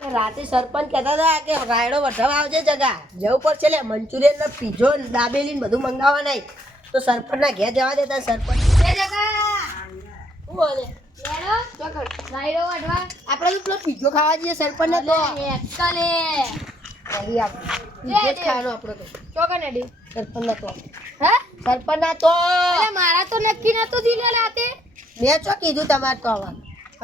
રાતે સરપંચ કહેતા હતા કે રાયડો વઢવા આવજે જગા જવું પડશે લે મંચુરિયન ને પીઝો દાબેલી ને બધું મંગાવવા નહીં તો સરપંચ ના ઘેર જવા દેતા સરપંચ શું બોલે રાયડો વઢવા આપણે તો પેલો પીઝો ખાવા જઈએ સરપંચ ને તો એકલે નહીં આપણે પીઝો જ ખાવાનો આપણો તો ચોકન એડી સરપંચ ના તો હે સરપંચ ના તો અલે મારા તો નક્કી નતું થયું રાતે મેં ચો કીધું તમારે તો હવે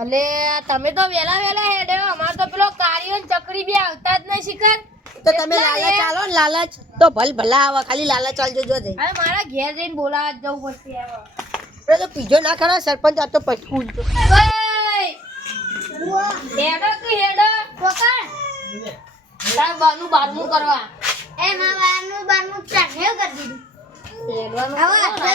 અલે તમે તો વેલા હેડ્યો અમાર તો પેલો કારીઓ ને ચકરી બી આવતા જ નહીં શિખર તો તમે લાલચ આલો ને લાલચ તો ભલા આવે ખાલી લાલચ આલજો જો દે હવે મારા ઘેર જઈને બોલાવા જવું પડશે હવે આપણે તો પીઝો ના ખાવા સરપંચ આ તો પછકું તો હેડો તું હેડો પકડ તાર બાનું બારમું કરવા એ માં બારમું ચાહે કરી દીધું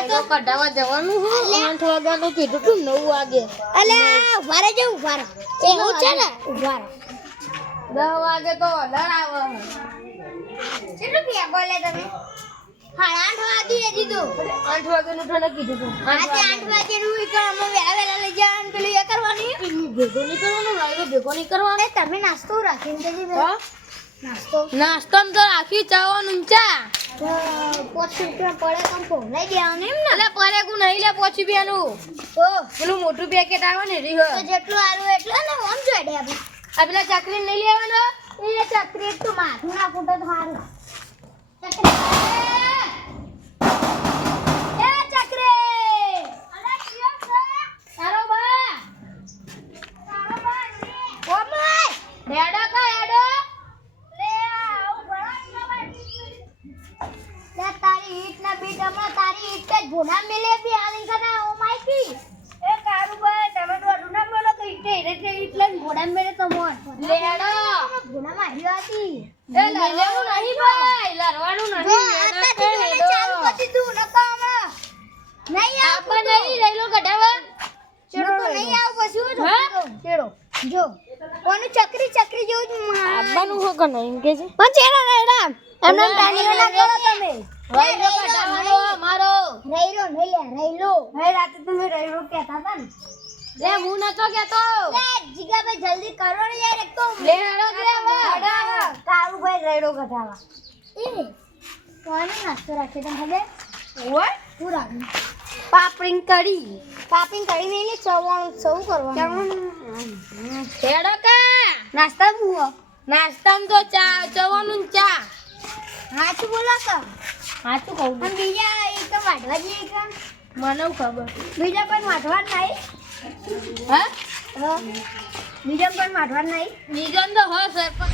તો કઢાવા જવાનું હું 8 વાગ્યાનું કીધું તું 9 વાગે અલે ઉભા રહેજો ઉભા રહો એવું છે ને ઉભા રહો 10 વાગે તો ઓર્ડર આવે કેટલું પીયા બોલે તમે 8:30 વાગે દીધું 8 વાગ્યાનું તને કીધું તું આજે 8 વાગે નું ઈ અમે વેલા લઈ જવાનું પેલું એ કરવાની ભેગો નહીં કરવાનો રાયડો ભેગો નહીં કરવાનો તમે નાસ્તો રાખીને જજી નાસ્તો તો રાખી ચાવાનું ચા 5 રૂપિયા પડે કમ પહોંચાઈ દેવાનું એમ ને અલે પરેગું નહીં લે પોછી બેનું તો પેલું મોટું પેકેટ આવે ને રીહ જેટલું આલું એટલે ને આમ જોડે આપણે આ પેલા ચકરી નહીં લેવાનો એ ચકરી તો માથું ના ફૂટે તો સારું ચકરી અરે કેમ છે તારો બા ઓમય હેડો કા હેડો લે આવ બળા તારી ઈટ ના બીટ હમણાં તારી ઈટ જ ભોના મેલે બી આલી કના ઓ માઈકી એ કારું ભાઈ તમે તો ના બોલો કે ઈટ એટલે ભોના મેલે તો મોર લે હેડો ભોના માર્યો હતી એ લડવાનું નહીં ભાઈ લડવાનું નહીં હેડો ચાલુ કરી દીધું નકામાં નહીં આપા નહીં લઈ લો કઢાવા ચેડો નહીં આવ પછી ચેડો જો કોનું ચકરી જેવું આપવાનું હો કે નહીં કે છે પણ ચેડો રેડા એમને ટાણી ના કરો તમે લઈ લો કઢાવાનો મારો રઈલો નહીં લે રઈલો હે રાતે તમે રઈલો કહેતા હતા ને લે હું નતો કેતો લે જીગાભાઈ જલ્દી કરો ને યાર એક તો લે હેડો કે હવે કારુભાઈ રઈલો કઢાવા એ કોને નાસ્તો રાખ્યો તને ખબર ઓય શું રાખ્યું પાપડી કરી પાપિંગ કરી મેલી ચવાણું સૌ કરવાનું હેડો કા નાસ્તા મુઓ નાસ્તામાં તો ચા ચવાનું ચા હાચું બોલો કે સાચું કહું અને બીજા એ તો વાઢવા જઈએ કે મને ખબર બીજા કોઈ વાઢવા નહીં હા બીજા કોઈ વાઢવા નહીં બીજો તો હો સરપંચ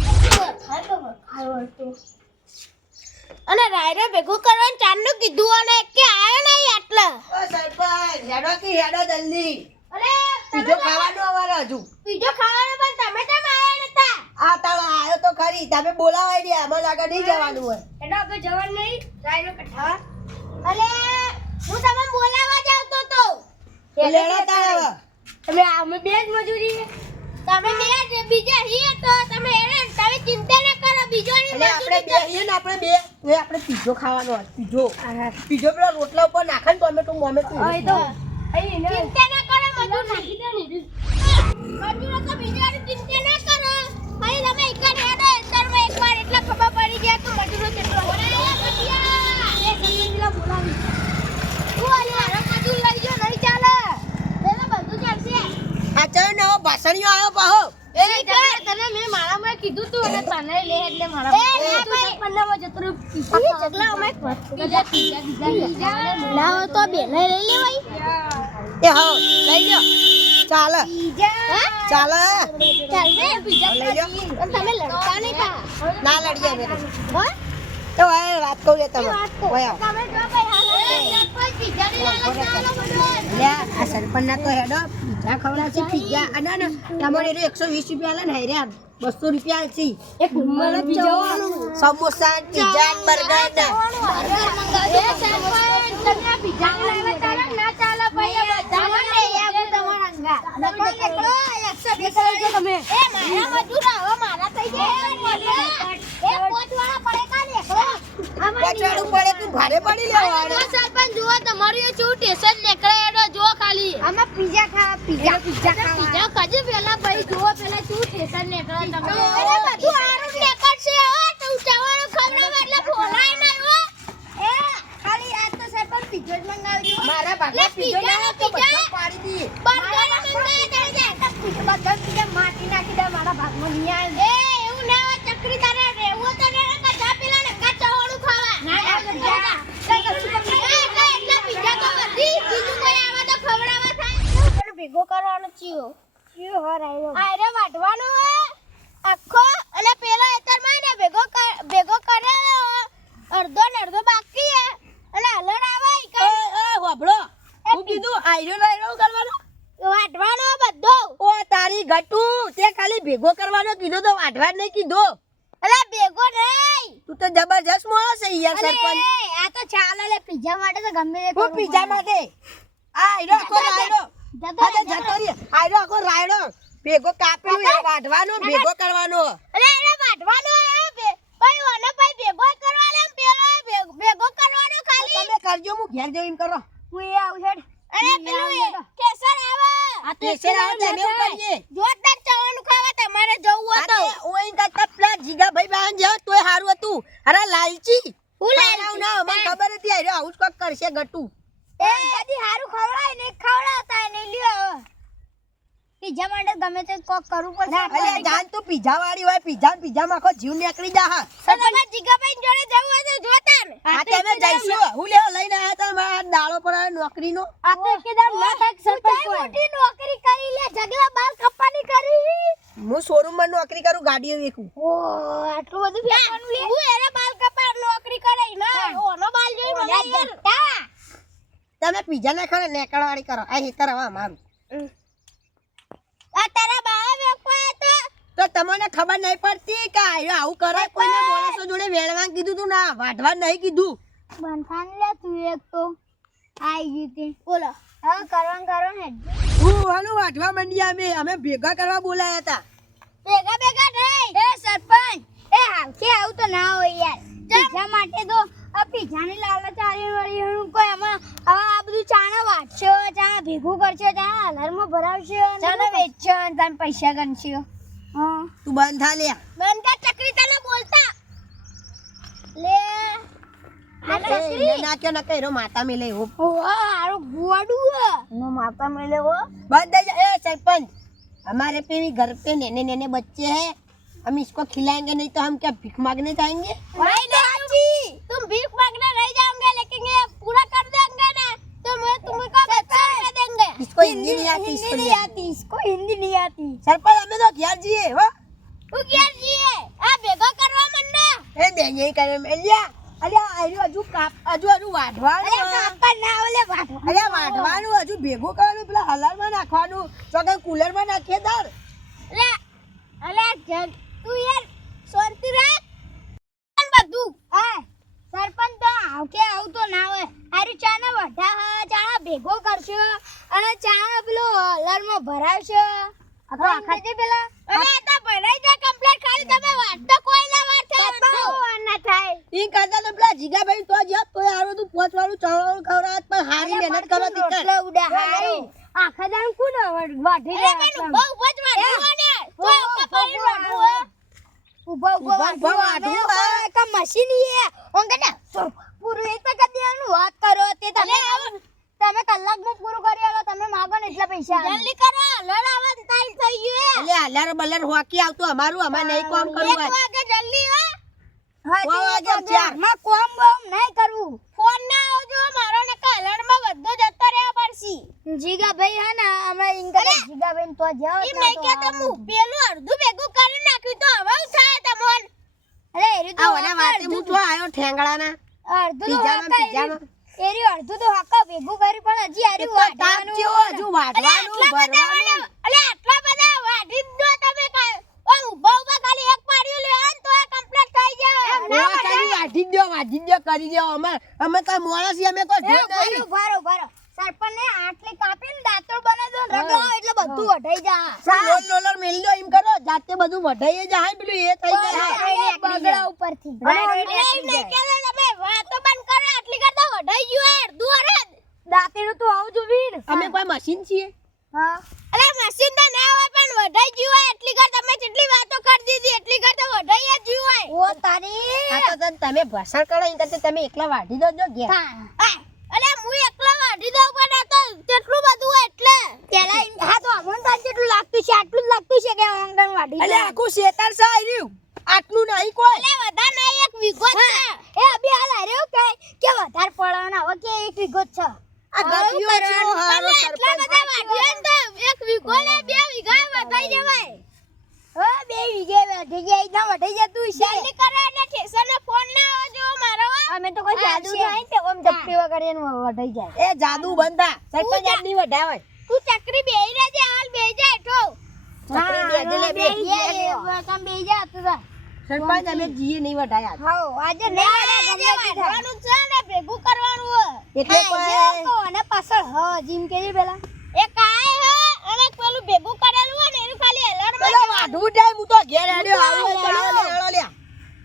અને રાયડો ભેગું કરવાનું ચાંદનું કીધું અને કે આયો નહીં એટલે ઓ સરપંચ હેડો કે હેડો જલ્દી અરે પીઝો ખાવાનો અમારે હજુ બીજો ખાવાનું પણ તમે કેમ આયા નતા આ તાળો આવ્યો તો ખરી તમે બોલાવાય દે આમાં આગળ નહીં જવાનું હોય એટલે આપણે જવાનું નહીં રાયડો કઠા અલે હું તમને બોલાવવા જ આવતો તો લેડો તાળો અમે અમે બે જ મજૂરી તમે બે બીજા હી તો તમે એને તમે ચિંતા ન કરો બીજો ની એટલે આપણે બે છીએ ને આપણે પીઝો ખાવાનો હોય પીઝો પેલા રોટલા ઉપર નાખે ને ટોમેટો મોમેટું ચિંતા ન કરો મજૂર નાખી દે ને મજૂર તો બીજાની ચિંતા ન કરો અહીં તમે એક જ હેડો અંતરમાં એકવાર એટલા ખબર પડી જાય તો મજૂરો કેટલો આ ચાલો નવો ભાષણીઓ આવ્યો પાહો તને મેં મારામાં કીધું તું અને તને લે એટલે મારા પન્નામાં જતો લાવો તો બે લઈ લેવાય એ હા લઈ લો ચાલે ચાલે ચાલશે લઈ લો તમે લડતા નહીં પા ના લડીએ અમે તો. હો તો હવે વાત કહું લે તમે ઓય આવો. તમે જો કઈ હાલ કોઈ બીજાની લાલચ ના લો બધો લે આ સરપંચના તો હેડો પીઝા ખવડાવશે પીઝા અને ને તમારે 120 રૂપિયા આલે ને હેર્યા 200 રૂપિયા આલસી એક મને જવાનું સમોસા પીઝા બર્ગર ને એ સરપંચ તમને બીજા લાવે ચાલે ના ચાલે ભાઈ બધા મને યાર તમારા અંગા નકો નકો 120 તમે એ મારા મજૂર આવો મારા થઈ જાય એ પોચવાળા પડે કા દેખો પચાડું પડે તું ભારે પડી લેવાનો સરપંચ જુઓ તમારું એ શું ટેશન નીકળે એનો જુઓ ખાલી આમાં પીઝા ખાવા પીઝા પીઝા ખાજી પેલા ભાઈ જુઓ પેલા શું ટેશન નીકળે તમે બધા બીજા માટી નાખી દે મારા ભાગમાં નહીં આવે એ એવું ના હોય ચકરી તારે રહેવું તો ને જા પેલા ને કાચવાળું ખાવા ના એટલા બીજા તો બધી બીજું કોઈ આવે તો ખવડાવવા થાય ભેગો કરવાનો ચિયો આરે વાટવાનો હે આખો અને પેલા એતરમાં ને ભેગો કરે અડધો ને અડધો બાકી હે અને હલણ આવે એ હોબળો હું કીધું આયરો કરવાનો વાટવાનો બધો ઓ તારી ગટુ તે ખાલી ભેગો કરવાનો કીધો તો વાટવા નહીં કીધો અલા ભેગો નહીં તું તો જબરજસ્ત માણસ છે યાર સરપંચ આ તો ચાલે લે પીઝા માટે તો ગમે તે હું પીઝા માટે આયરો આખો રાયડો અરે જતો રે આયરો આખો રાયડો ભેગો કાપેલું એ વાટવાનો ભેગો કરવાનો અરે વાટવાનો હે ભાઈ ઓનો ભાઈ ભેગો કરવાનો પેલો ભેગો કરવાનો ખાલી તમે કરજો હું ઘેર જઈને કરો હું એ આવું હેડ અરે પેલું કેસર આવે આ કેસર આવે તમે એવું કરીએ જોરદાર ચવાનું ખાવા તમારે જવું હતો ઓઈ કરતા પેલા જીગાભાઈ બહાન જાવ તોય હારું હતું અરે લાલચી હું લાવ ના મને ખબર હતી આયરો આવું જ કોક કરશે ગટુ એ કદી હારું ખવડાય ને ખવડાવતા ને લ્યો પીઝા માટે ગમે તે કોક કરવું પડશે અલે જાન તું પીઝા વાળી હોય પીઝા માં આખો જીવ નીકળી જા હા તમારા જીગાભાઈ જોડે જવું હોય તો જોતા ને આ તમે જઈશું હું લેવા લઈને આયા તા મારા દાડો પર આ નોકરીનો આ તો એકદમ ના થાક સરપંચ મોટી નોકરી કરી લે જગલા બાલ કપ્પાની કરી હું શોરૂમ માં નોકરી કરું ગાડીઓ વેકું ઓ આટલું બધું ફેરવાનું લે હું એના બાલ કપ્પા નોકરી કરે ના ઓનો બાલ જોઈ મને યાર તમે પીઝા ના ખરે નેકળવાળી કરો આ હેતર હવે મારું આ તારા બા વેપાર તો તમને ખબર નહીં પડતી કે આયરો આવું કરે કોઈના માણસો જોડે વેણવા કીધું તું ના વાઢવા નહીં કીધું બંધાન લે તું એક તો આઈ ગઈ તે બોલો હવે કરવાનું કરો ને હું હાલું વાઢવા માંડ્યા અમે ભેગા કરવા બોલાયા હતા ભેગા નહીં એ સરપંચ એ હાલથી આવું તો ના હોય યાર પીઝા માટે તો આ પીઝાની લાલચ આલી વળી કોઈ આમાં આ બધું ચાના વાટશો ચાના ભેગું કરશો ચાના અલારમાં ભરાવશો ચાના વેચશો અને તમે પૈસા ગણશો હા તું બંધ થા લે બંધ કર ચકરી તને બોલતા લે આ ચકરી નાખ્યો ન કર્યો માતા મેલે હો ઓ આરો ગુવાડું નો માતા મેલે હો બંધ થઈ જા ए सरपंच हमारे पे भी घर पे नैने बच्चे हैं हम इसको खिलाएंगे नहीं तो हम क्या भीख मांगने जाएंगे नहीं नहीं तुम भीख मांगने नहीं जाओगे लेकिन ये पूरा कर देंगे ना तो मैं तुमको बच्चा दे देंगे इसको हिंदी नहीं आती इसको हिंदी नहीं आती सरपंच हमें तो घर जिए हो तू क्या जिए आ भेगो करवा मन्ना ए दे यही करे मेलिया अरे आयु हजू वाढવાનું अरे कापा ना ओले वाटो અરે વાઢવાનું હજુ ભેગું કરવાનું પેલા હલારમાં નાખવાનું તો કે કુલરમાં નાખીએ તાર अरे अरे तू यार શાંતિ રાખ બધું હા સરપંચ તો આવકે આવ તો ના હોય આરી ચાના વઢા ચાના ભેગો કરશો અને ચાના પેલો હલરમાં ભરાવશો આ તો આખા જે પેલા અરે આ તો ભરાઈ જાય કમ્પ્લીટ ખાલી તમે વાત તો કોઈ ના વાત થાય ના થાય ઈ કરતા તો પેલા જીગાભાઈ તો જ્યાં તોય હારું તું પોચવાળું ચવાળું ખવડાવત પણ હારી મહેનત કરો તી કર ઉડા હારી આખા દાન કોણ વાઢી રે પણ બહુ બહુ જ વાઢવાને તો ઉપર પડી વાઢવું ઉભા વાઢવું એક મશીન હે ઓંગે ને પૂરું એક કર દેવાનું વાત કરો તે તમે કલાકમાં પૂરું કરી આલો તમે માંગો ને એટલા પૈસા જલ્દી કરો લડ આવે ટાઈમ થઈ ગયો એટલે હલાર બલર હોકી આવતું અમારું અમાર નહીં કામ કરવું એક વાગે જલ્દી હો વા વાગે ચાર માં કોમ બોમ નહીં કરવું ફોન ના આવજો મારો ને કલરમાં બધો જતો રહેવા પડસી જીગા ભાઈ હે ને અમે ઇંગલે જીગા ભાઈ તો જાવ એમ નહીં કે તો હું પેલું અડધું ભેગું કરી નાખ્યું તો હવે થાય તમોન અરે એરી તો આ ઓના વાતે હું તો આયો ઠેંગડાના અડધું પીજામાં એરી અડધું તો હક્કા ભેગું કરી પણ હજી આરી તાપ જેવો હજુ વાઢવાનું ભરવાનું અલે આટલા બધા વાઢી દો તમે ઓય ઉભા ખાલી એક પાડ્યું લે આન તો કમ્પ્લીટ થઈ જાય ખાલી વાઢી દો કરી દો અમે કઈ મોણસ અમે કોઈ ઢોર નહીં બરો સરપંચ ને આટલી કાપીને દાંતો બનાવી દો રગડો એટલે બધું વઢાઈ જા લોલર મેલ દો એમ કરો જાતે બધું વઢાઈ જાય પેલું એ થઈ જાય બગડા ઉપરથી તમે વાતો બંધ કરો આટલી કરતા વઢાઈ ગયું અડધું અરે દાંતીનું તો આવું જો વીર અમે કોઈ મશીન છીએ હા અલે મશીન તો ના હોય પણ વઢાઈ ગયું હોય એટલી કર તમે જેટલી વાતો કરી દીધી એટલી કર તો વઢાઈ જ ગયું હોય ઓ તારી આ તો તમે ભાષણ કરો એમ કરતા તમે એકલા વાઢી દો ઘેર અલે હું એકલા વાઢી દઉં પણ આ તો જેટલું બધું હોય એટલે પેલા હા તો અમન તાર જેટલું લાગતું છે આટલું એટલે આખું શેતાર છે આર્યું આટલું નહીં કોઈ એટલે વધારે નહીં એક વીઘો છે એ અભી હાલ આર્યો કે વધારે પડવાના હવે કે એક વીઘો જ છે આ ગઢિયો ચેવો હારો એટલા સરપંચ બધા વાઢ્યો ને તો એક વીઘો ને 2 વીઘા વધાઈ જવાય હો 2 વીઘે વધી જાય ના વધી જતું છે જલ્દી કરો એટલે ઠેસરને ફોન ના આવજો મારો અમે તો કોઈ જાદુ નહીં તે ઓમ જપ્પી વગર એને વધી જાય એ જાદુ બંધા સરપંચ આટલી વઢાવે તું ચકરી બેહી રહેજે હાલ બેહી જાય ઠો ચકરી બેહી લે, બેહી કામ બેહી જા તું જા સરપંચ અમે જીએ નહીં વઢાયા હાઉ આજે નહીં ગમે વાઢવાનું છે ને ભેગું કરવાનું હો એટલે કોઈ અને પાછળ હ જીમ કેજી પેલા એ કાય હે અને પેલું ભેગું કરેલું હોય ને એનું ખાલી એલર્ટ પેલો વાઢું જાય હું તો ઘેર હેડ્યો આવો ચડાવો લે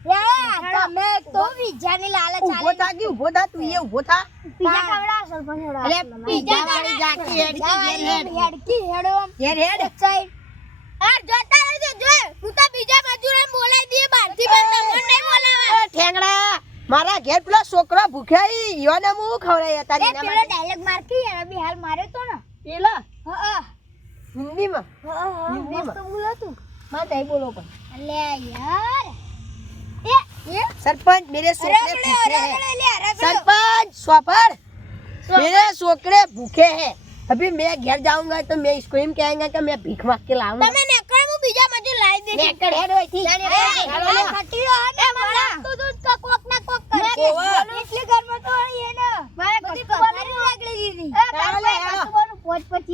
યા તમે તો વિજાની લાલચ ઊભો થા કે ઊભો થા તું એ ઊભો થા પીજા કવડા સરપંચ હોડા એટલે પીજા વાળી જાકી હેડ હેડકી હેડો ઘેર હેડ સાઈડ આ જોતા રહેજો જો હું તો બીજા મજૂરને બોલાવી દે બહારથી બંધ મન નહીં બોલાવા એ ઠેંગડા મારા ઘેર પેલો છોકરો ભૂખ્યા ઈ ઈયોને હું ખવડાય તારી એ પેલો ડાયલોગ માર કે યાર અભી હાલ માર્યો તો ને પેલા હા હિન્દીમાં હા મસ્ત બોલો તું માં તઈ બોલો પણ અલે યાર એ सरपंच मेरे सोकरे भूखे हैं सरपंच स्वापर मेरे सोकरे भूखे हैं अभी मैं घर जाऊंगा तो मैं इसको ही कहेंगे कि मैं भीख मांग के लाऊंगा તમે નેકળ હું બીજા મજૂર લાવી દે નેકળ હેડ હોય થી ખટીયો હે મારા તું તું કોક ના કોક કરે એટલે ઘરમાં તો એ ને મારે કદી કમારી લાગલી દીધી ચાલો લે, હાલો. પોચ પછી